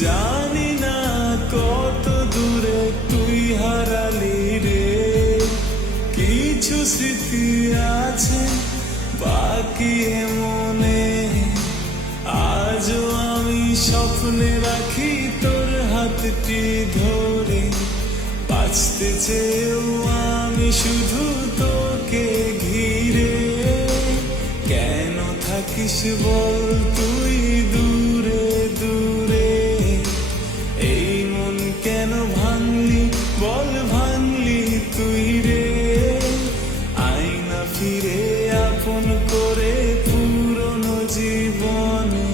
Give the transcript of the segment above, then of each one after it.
জানি না কত দূরে তুই হারালি রে, কিছু স্মৃতি আছে বাকি মনে, আজও আমি স্বপ্নে রাখি তোর হাতটি ধরে, বাঁচতে চেয়েও আমি শুধু তোকে ঘিরে। কেন থাকিস বল তুই দূরে দূরে, এই মন কেন ভাঙলি বল ভাঙলি তুই রে, আয়না ফিরে আপন করে পুরনো জীবনে।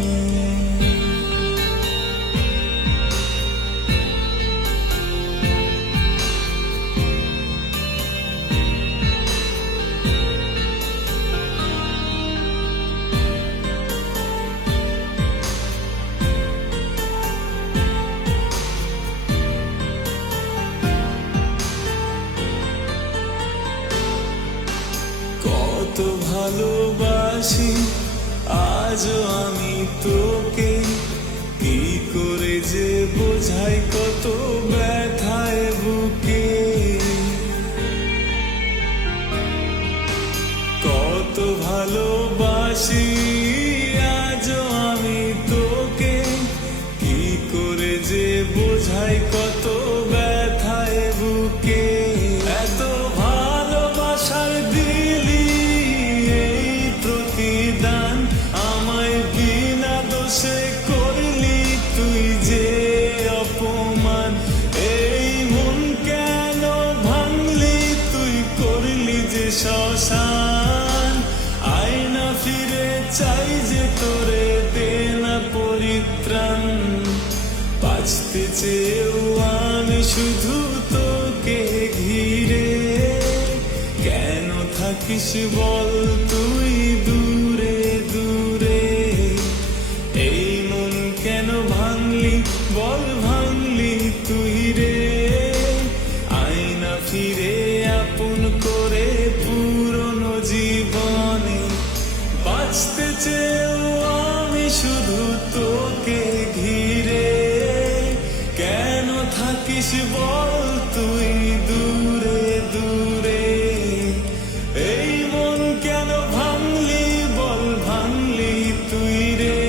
কত ভালোবাসি আজও আমি তোকে, কি করে যে বোঝাই কত ব্যথায় বুকে। কত ভালোবাসি আজও আমি তোকে, কি করে যে বোঝাই কত ব্যথায় বুকে। এত ভালোবাসার দিলি এই প্রতিদান, আমায় বিনা দোষে করলি তুই যে অপমান। এই মন কেন ভাঙলি তুই করলি যে শ্মশান, আয়না ফিরে চাই যে তোরে দে না পরিত্রাণ, বাঁচতে চেয়েও আমি শুধু তোকে ঘিরে। কেন থাকিস বল তুই দূরে দূরে, এই মন কেন ভাঙলি বল ভাঙলি তুই রে, আয়না ফিরে আপন করে পুরনো জীবনে, বাঁচতে চেয়েও আমি শুধু তোকে ঘিরে। কেন থাকিস বল তুই দূরে দূরে, এই মন কেন ভাঙলি বল ভাঙলি তুই রে,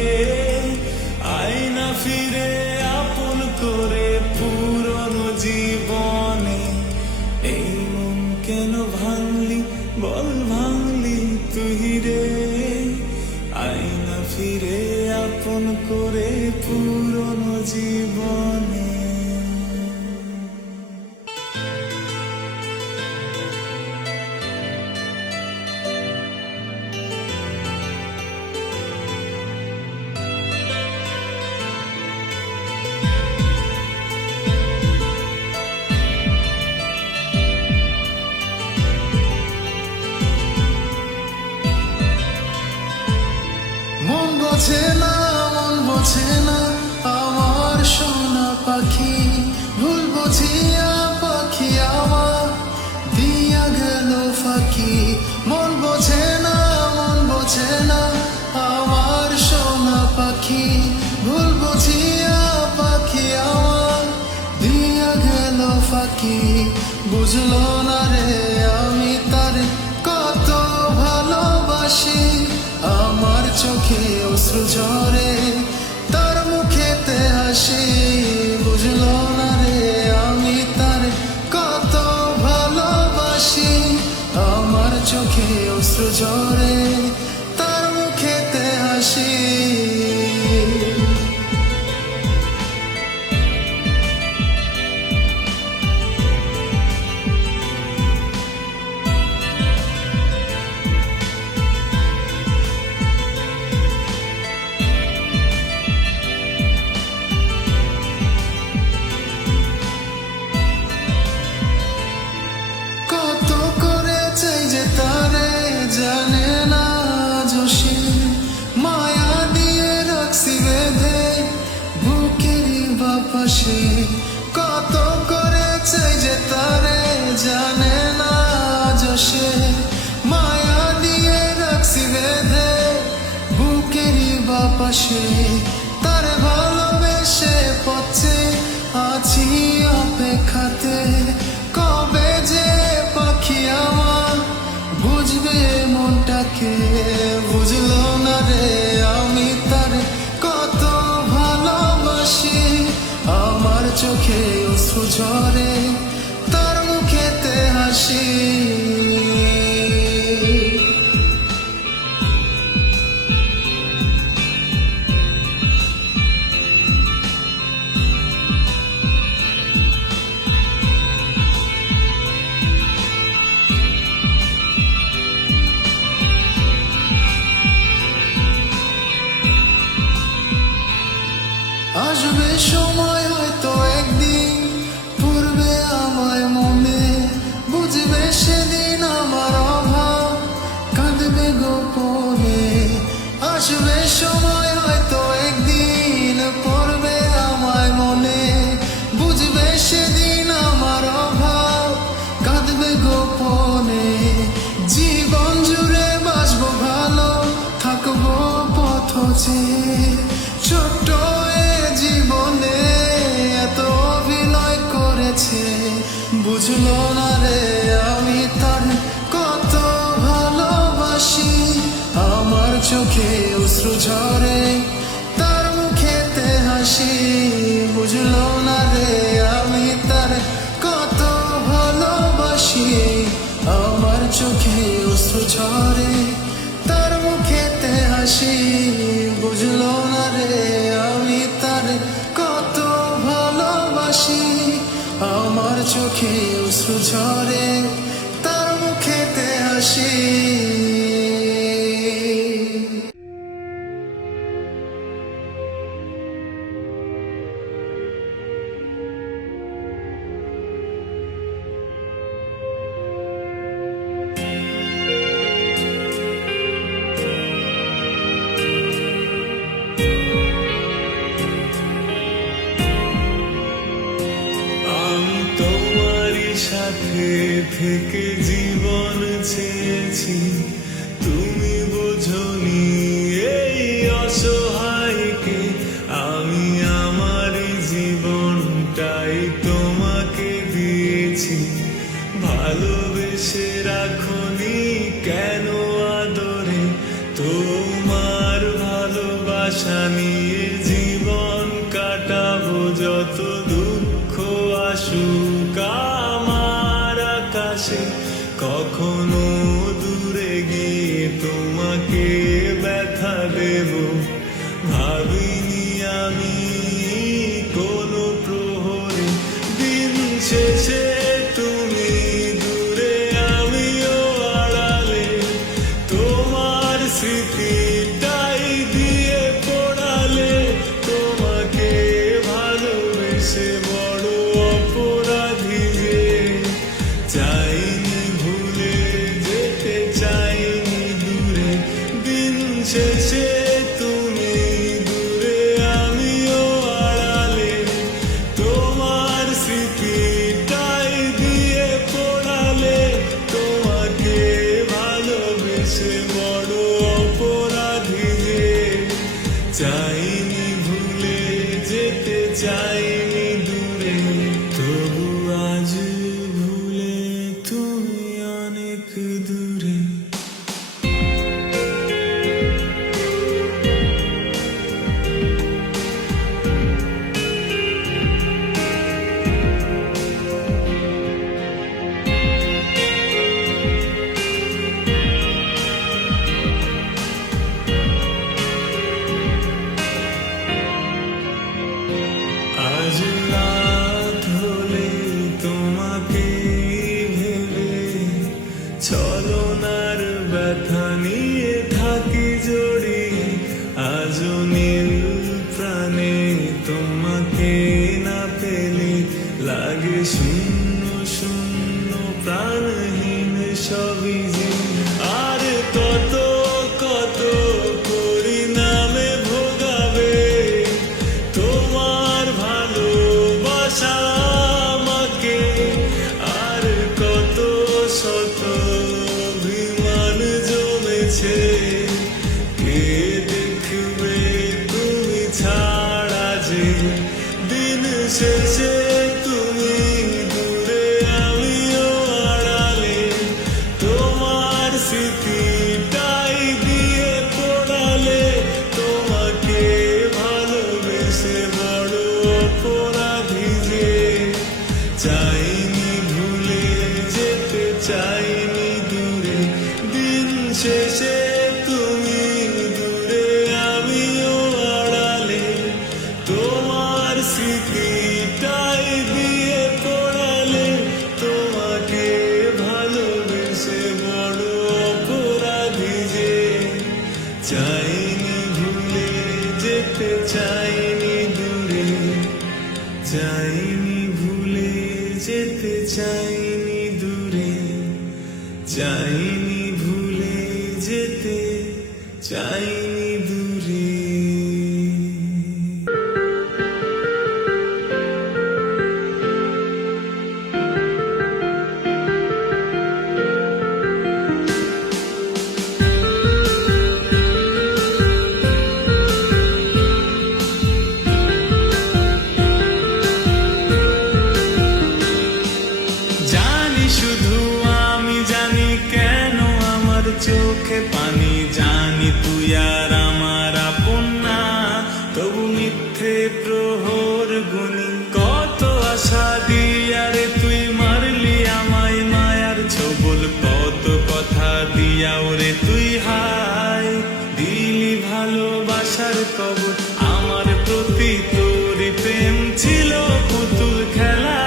আয়না ফিরে আপন করে পুরনো জীবনে। এই মন কেন ভাঙলি বল ভাঙলি তুই রে, আয়না ফিরে আপন করে পুরনো জীবনে। মন বোঝে না আমার সোনা পাখি, ভুল বুঝিয়া পাখি আমার দিয়া গেল ফাঁকি। মন বোঝে না আমার সোনা পাখি, ভুল বুঝিয়া পাখি আমার দিয়া গেল ফাঁকি। বুঝলো না রে আমি তার কত ভালোবাসি, আমার চোখে অশ্রু ঝরে তার মুখেতে হাসি। বুঝলো না রে আমি তার কত ভালোবাসি, আমার চোখে অশ্রু ঝরে তার মুখেতে হাসি। কত করে চাই যে তারে জানে না যোশী, মায়া দিয়ে রাখছি বেঁধে বুকেরই বাপাশে। কত করে চাই যে তারে জানে না যোশী, মায়া দিয়ে রাখছি বেঁধে বুকেরই বাপাশে। তারে ভালোবেসে চোখে অশ্রু ঝরে, তার মুখেতে হাসি। আসবে সময় হয়তো একদিন, পড়বে আমায় মনে, বুঝবে সেদিন আমার অভাব, কাঁদবে গোপনে। আসবে সময় হয়তো একদিন, পড়বে আমায় মনে, বুঝবে সেদিন আমার অভাব, কাঁদবে গোপনে। জীবন জুড়ে বাসবো ভালো, থাকবো পথ চেয়ে। ছোট্ট জীবনে এত অভিনয় করেছে, বুঝলো না রে আমি তার কত ভালোবাসি। আমার চোখে অশ্রু ঝরে, তার মুখেতে হাসি। বুঝলো না রে আমি তার কত ভালোবাসি। আমার চোখে অশ্রু ঝরে, তার মুখেতে হাসি। বুঝলো না রে আমি তার কত ভালোবাসি। আমার চোখে অশ্রু ঝরে, তার মুখেতে হাসি। আমি তোমারই সাথে থেকে জীবন চেয়েছি, তুমি বোঝনি এই অসহায়কে। আমি আমার জীবনটাই তোমাকে দিয়েছি, ভালোবেসে রাখনি কেন আদরে। তোমার ভালোবাসা নিয়ে জীবন কাটাবো, যত দুঃখ আসুক আমার আকাশে। কখনো দূরে গিয়ে তোমাকে ব্যথা দেব, ভাবিনি আমি কোনো প্রহরে। দিন শেষে তুমি দূরে, আমিও আড়ালে, তোমার স্মৃতিটাই দিয়ে পড়ালে। তোমাকে ভালোবেসে বড় অপরাধী যে, চাইনি ভুলে যেতে, চাইনি দূরে। দিন শেষে তুমি দূরে, আমিও আড়ালে, তোমার স্মৃতিটাই দিয়ে পড়ালে। তোমাকে ভালোবেসে বড় অপরাধী যে, চাইনি ভুলে যেতে, চাইনি দূরে। তবু আজ ভুলে তুমি অনেক দূরে। আজ রাত হলে তোমাকে ভেবে, ছলনার ব্যথা নিয়ে থাকি জড়িয়ে। আজও নীল প্রাণে তোমাকে না পেলে, লাগে শূন্য শূন্য প্রাণহীন সবই যে। আর কত কত করি নামে ভোগাবে তোমার ভালোবাসা আমাকে। আর কত শত অভিমান জমেছে, কে দেখবে তুমি ছাড়া যে। দিন শেষে তুমি দূরে, আমিও আড়ালে, তোমার স্মৃতিটাই দিয়ে পড়ালে। তোমাকে ভালোবেসে বড় অপরাধী যে, চাইনি ভুলে যেতে, চাইনি দূরে, দিন শেষে তুমি দূরে আমিও আড়ালে, তোমার স্মৃতিটাই দিয়ে পড়ালে, তোমাকে ভালোবেসে বড় অপরাধী যে, চাইনি ভুলে যেতে, চাইনি দূরে, চাইনি ভুলে যেতে, চাইনি দূরে, চাইনি ভুলে যেতে, চাইনি দূরে। জানি শুধু আমি জানি কেন আমার চোখে পানি, জানি তুই আর আমার আপন না, তবু মিথ্যে প্রহর গুনি, কত আশা দিয়ারে তুই মারলি আমায় মায়ার ছবল, কত কথা দিয়া ওরে তুই হায় দিলি ভালোবাসার কবর, আমার প্রতি তোর প্রেম ছিল পুতুল খেলা,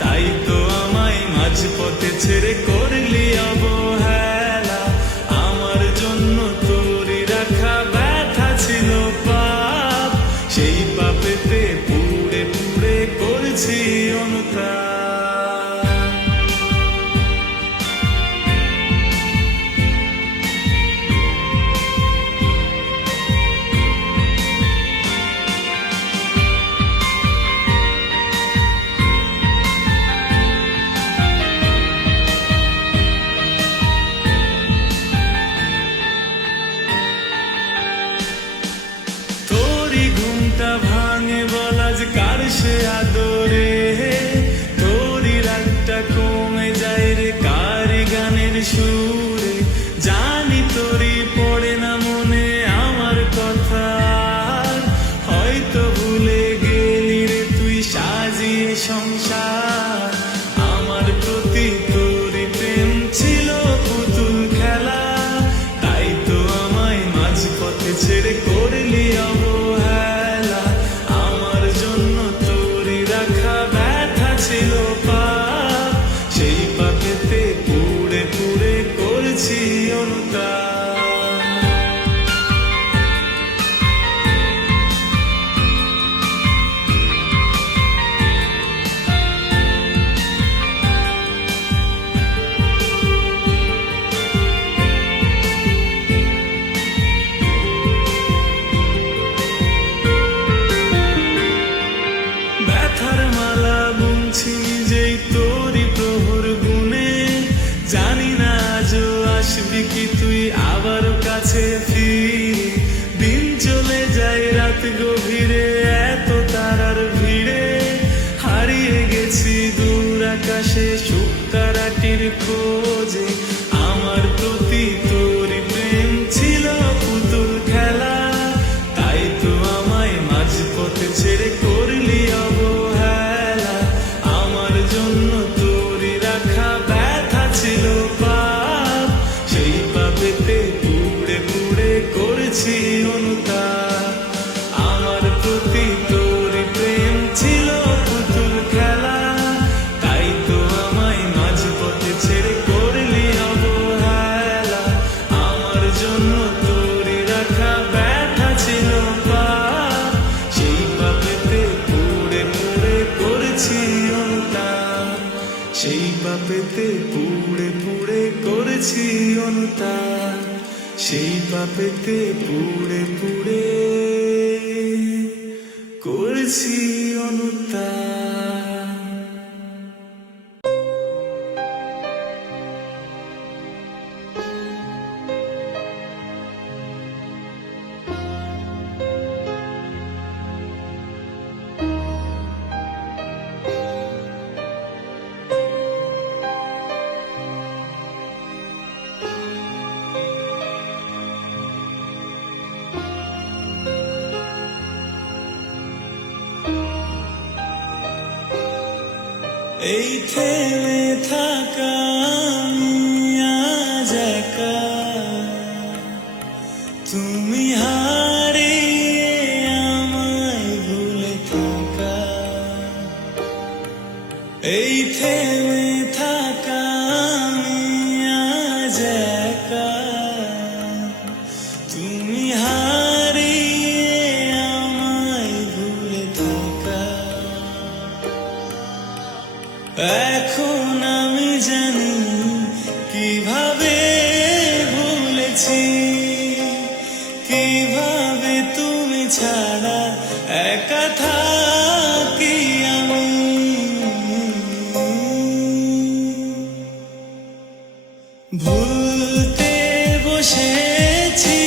তাই তো আমায় মাঝপথে ছেড়ে করলি অবহেলা, আমার জন্য তোরই রাখা ব্যথা ছিল পাপ, সেই পাপেতে পুড়ে পুড়ে করছি অনুতাপ। তোরই ঘুমটা ভাঙে বলা যে কার সে আদরে, তোরই রাগটা কমে যায় রে কারি গানের সুরে, জানি তোরই পড়ে না মনে আমার কথা, হয়তো ভুলে গেলি রে তুই সাজিয়ে সংসার, আমার প্রতি তোরই প্রেম ছিল পুতুল খেলা, তাই তো আমায় মাঝপথে ছেড়ে করলি অবহেলা, আমার জন্য তোরই রাখা ব্যথা ছিল পাপ, সেই পাপেতে পুড়ে পুড়ে করছি অনুতাপ। ব্যথার মালা বুনছি যেই তোরই প্রহর গুনে, জানি না আজও আসবি কি তুই আবার কাছে ফিরে, দিন চলে যায় রাত গভীরে এত তারার ভিড়ে, হারিয়ে গেছি দূর আকাশে সুখ তারাটির খোঁজে, আমার প্রতি তোরই প্রেম ছিল পুতুল খেলা, তাই তো আমায় মাঝপথে ছেড়ে করলি অবহেলা, আমার জন্য তোরই রাখা ব্যথা ছিল পাপ, সেই পাপেতে পুড়ে পুড়ে করছি অনুতাপ, আমার প্রতি তোরই প্রেম ছিল পুতুল খেলা, তাই তো আমায় মাঝপথে ছেড়ে করলি অবহেলা, আমার জন্য তোরই রাখা ব্যথা ছিল পাপ, সেই পাপেতে পুড়ে পুড়ে করছি অনুতাপ, সেই পাপেতে পুড়ে পুড়ে করছি অনুতাপ, সেই পাপেতে পুড়ে পুড়ে করছি অনুতাপ। এই থেমে থাকা আমি আজ একা, তুমি হারিয়ে আমায় ভুলে থাকা। এই থেমে থাকা আমি আজ একা, তুমি হারিয়ে আমায় ভুলে থাকা। এখন আমি জানি কিভাবে ভুলেছি, কিভাবে তুমি ছাড়া একা থাকি আমি। ভুলতে বসেছি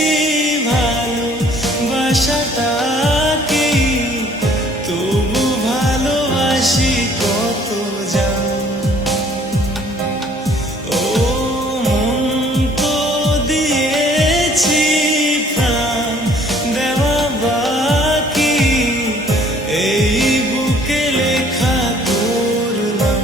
ভালোবাসাটা কি, তবু ভালোবাসি কত জান। ও মন তো দিয়েছি প্রাণ দেওয়া বাকি, এই বুকে লেখা তোর নাম।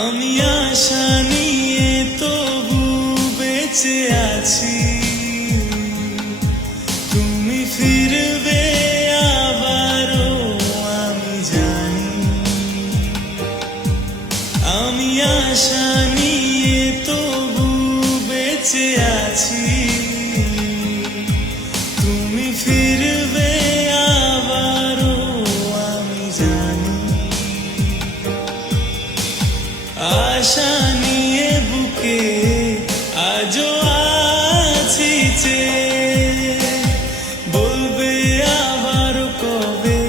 আমি আশা নিয়ে তবু বেঁচে আছি, তুমি ফিরবে আবারও আমি জানি। আমি আশা নিয়ে তবু বেঁচে আছি, তুমি ফিরবে আবারও আমি জানি। আশা নিয়ে বুকে আজও আছি চেয়ে, বলবে আবার কবে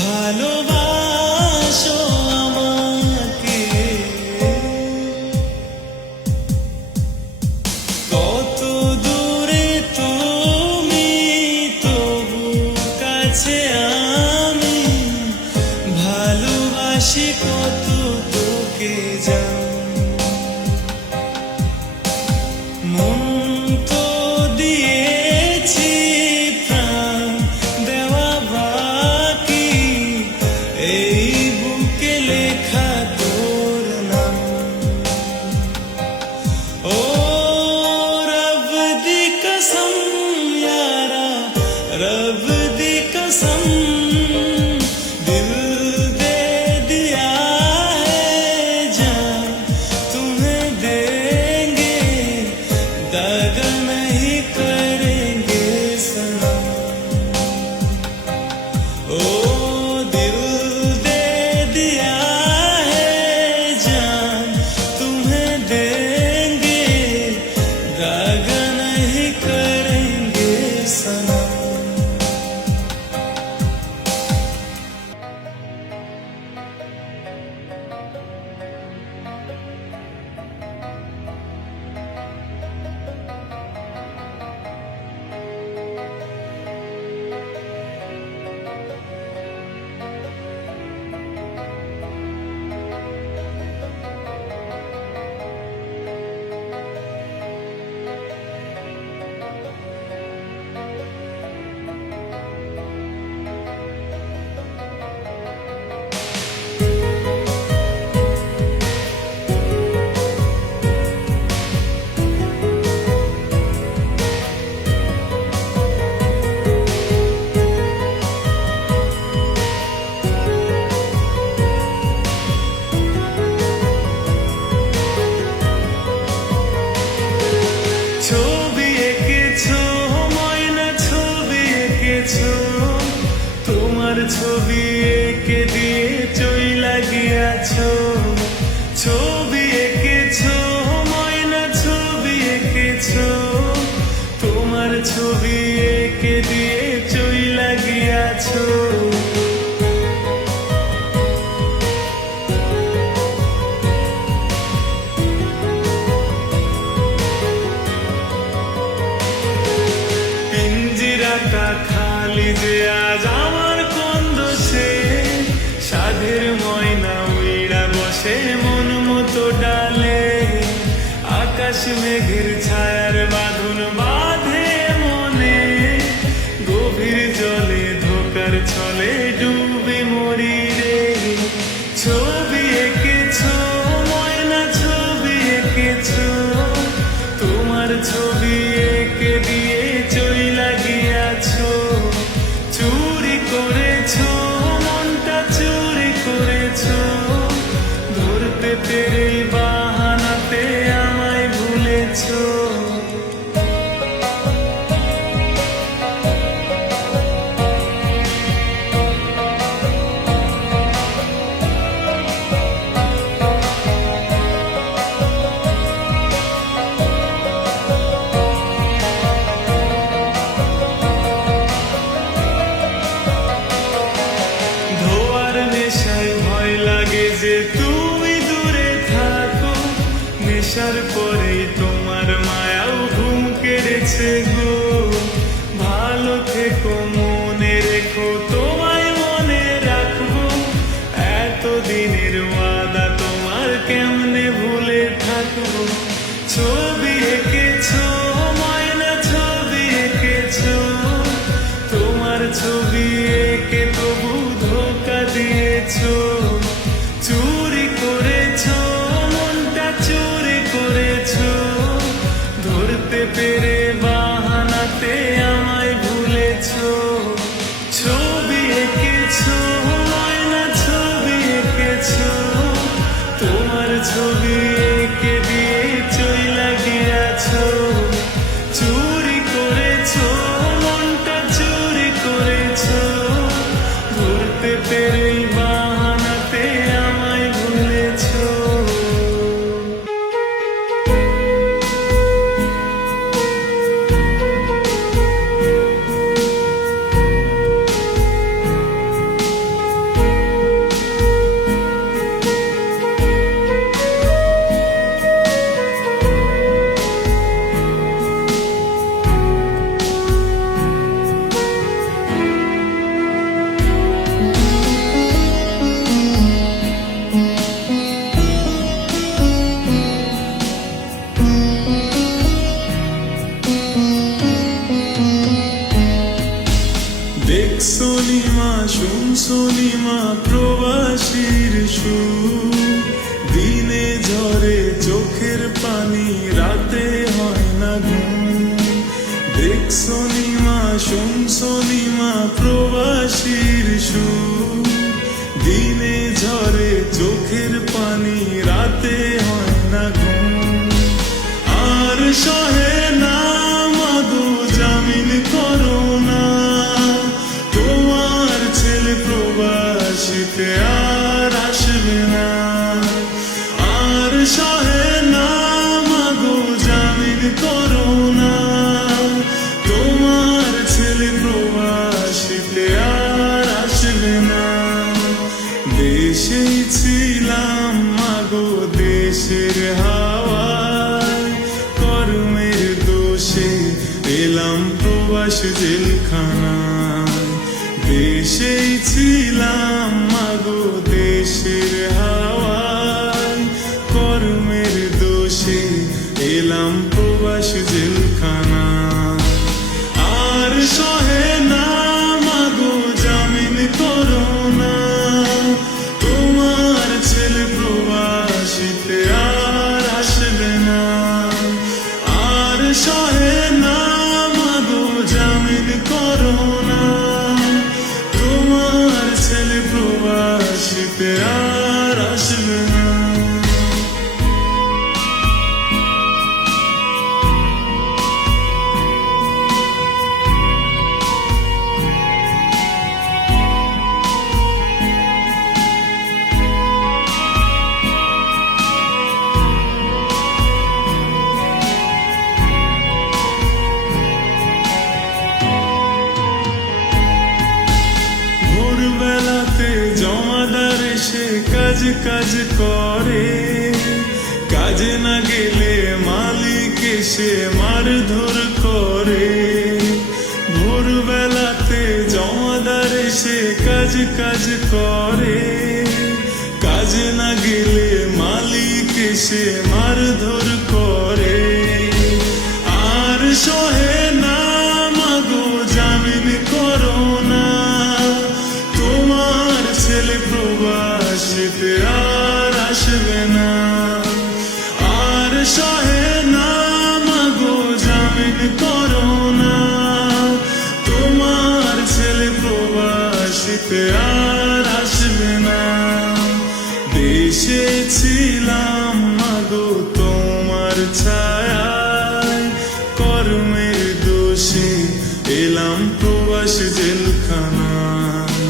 ভালোবাসো আমাকে। কত দূরে তুমি তবু কাছে আমি, ভালোবাসি কত তোকে জান। মন তো দিয়েছি প্রাণ দেওয়া বাকি, এই বুকে লেখা তোর নাম। ও रब दी कसम यारा, रब दी कसम, दिल दे दिया है जान तुम्हें देंगे, दगा नहीं करेंगे सनम। ओ दिल दे दिया है जान तुम्हें देंगे, दगा नहीं करेंगे सनम। ছবি এঁকেছো ময়না, ছবি এঁকেছো, তোমার ছবি এঁকে দিয়ে চইলা গিয়াছো। ছবি এঁকেছো ময়না, ছবি এঁকেছো, তোমার ছবি এঁকে দিয়ে চইলা গিয়াছো। ছলে ডুবে মরি রে। ছবি এঁকেছো ময়না, ছবি এঁকেছো, তোমার ছবি এঁকে দিয়ে চইলা গিয়াছো। চুরি করেছো মনটা, চুরি করেছো, ধরতে পেরে বাহানাতে আমায় ভুলেছো। ধোয়ার নেশায় ভয় লাগে যে তুমি দূরে থাকো, নেশার পরেই তোমার মায়াও ঘুম কেড়েছে গো। ভালো থেকো মনে রেখো, তোমায় মনে রাখবো, এতদিনের ওয়াদা তোমার কেমনে ভুলে থাকবো। ছবি এঁকেছো ময়না, ছবি এঁকেছো, তোমার ছবি এঁকে তবু ধোকা দিয়েছো। চুরি করেছো মনটা, চুরি করেছো, ধরতে পেরে বাহানাতে আমায় ভুলেছো। ছবি এঁকেছো ময়না, ছবি এঁকেছো, তোমার ছবি এঁকে দিয়ে চইলা গিয়াছো। চুরি করেছো মনটা, চুরি করেছো, ধরতে পেরে বাহানাতে আমায় ভুলেছো। দেখছো নিমা, শুনছো নিমা, প্রবাসীর সুর, দিনে ঝরে চোখের পানি, রাতে হয় না ঘুম। দেখছো নিমা, শুনছো নিমা, প্রবাসীর সুর, দিনে ঝরে চোখের পানি, রাতে হয় না ঘুম। আর সহে না মাগো জামিন করো না, তোমার ছেলে প্রবাসীতে আর আসবে না। আর সহে না মাগো জামিন করো না, তোমার ছেলে প্রবাসীতে আর আসবে না। দেশেই ছিলাম মাগো দেশের হাওয়ায়, কর্মের দোষে এলাম প্রবাস জেলখানায়। দেশেই ছিলাম মাগো দেশের হাওয়ায়, কর্মের দোষে এলাম প্রবাস জেলখানায়। আর সহে না মাগো জামিন করো না, তোমার ছেলে প্রবাসীতে আর আসবে না। আর সহে না মাগো জামিন করো না, তোমার ছেলে প্রবাসীতে আর আসবে না। ভোরবেলাতে জমাদার এসে কাজ কাজ করে, কাজে না গেলে মালিক এসে মারধর করে। ভোরবেলাতে জমাদার এসে কাজ কাজ করে, কাজে না গেলে মালিক এসে মারধর করে। আর সহে না মাগো জামিন করো না, প্রবাসীতে আর আসবে না। দেশে ছিলাম মাগো তোমার ছায়ায়, কর্মের দোষে এলাম প্রবাস জেলখানায়।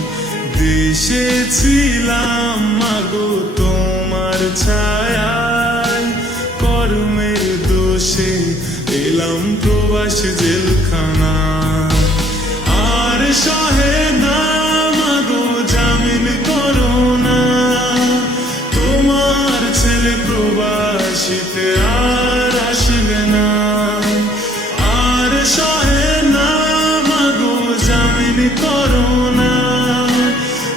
দেশে ছিলাম মাগো তোমার ছায়ায়, কর্মের দোষে এলাম প্রবাস জেলখানায়। আর সহে না মাগো জামিন করো না, তোমার ছেলে প্রবাসীতে আর আসবে না। আর সহে না মাগো জামিন করো না,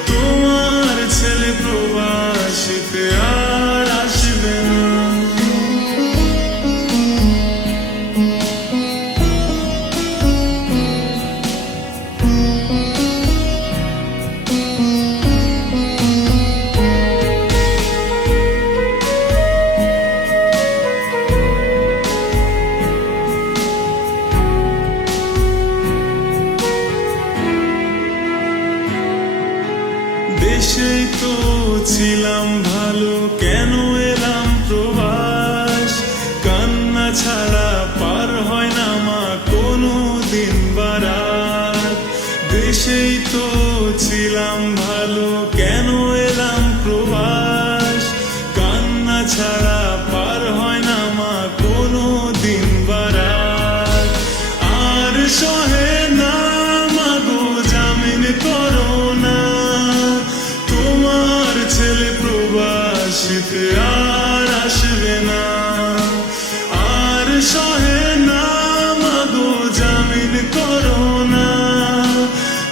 তোমার ছেলে প্রবাসীতে আর আসবে না। দেশেই তো ছিলাম ভালো, কেন এলাম প্রবাস? কান্না ছাড়া পার হয় না মা কোনো দিন বারাত। দেশেই তো ছিলাম ভালো, কেন এলাম প্রবাস? কান্না ছাড়া পার হয় না মা কোনো দিন বারাত। আর সহে না মাগো জামিন করো না, তোমার ছেলে প্রবাসীতে আর আসবে না। আর সহে না মাগো জামিন করো না,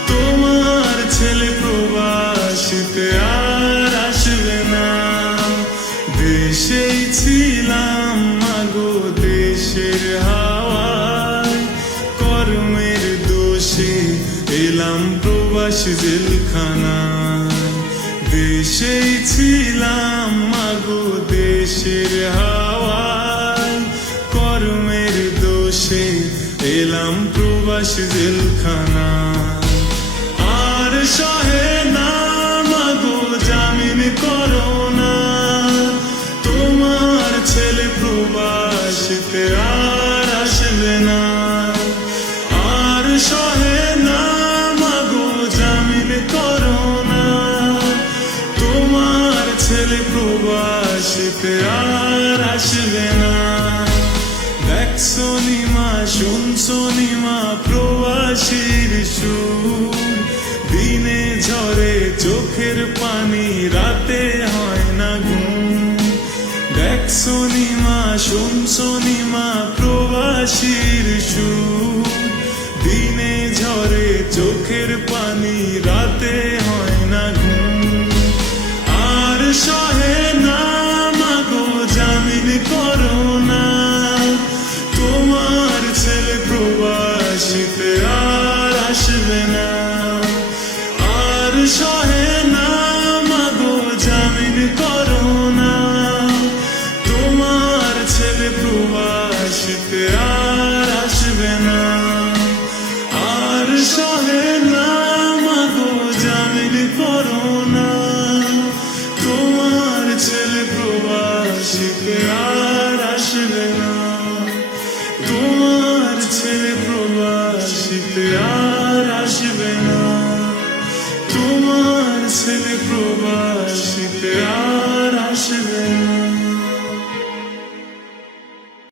তোমার ছেলে প্রবাসীতে আর আসবে না। দেশেই ছিলাম মাগো দেশের হাওয়ায়, কর্মের দোষে এলাম প্রবাস জেলখানায়। দেশেই ছিলাম মাগো দেশের হাওয়ায়, কর্মের দোষে এলাম প্রবাস জেলখানায়। আর সহে না মাগো জামিন করো না, তোমার ছেলে প্রবাসীতে আর আসবে না। আর সহে না মাগো জামিন করো না, তোমার ছেলে প্রবাসীতে আর আসবে না। দেখছো নিমা শুনছো নিমা প্রবাসীর সুর, দিনে ঝরে চোখের পানি রাতে হয় না ঘুম। দেখছো নিমা শুনছো নিমা প্রবাসীর সুর, দিনে ঝরে চোখের পানি রাতে হয় না ঘুম। আর সহে না মাগো জামিন করো না, তোমার ছেলে প্রবাসীতে আর আসবে না। আর সহে না মাগো জামিন করো না, তোমার ছেলে প্রবাসীতে আর আসবে না।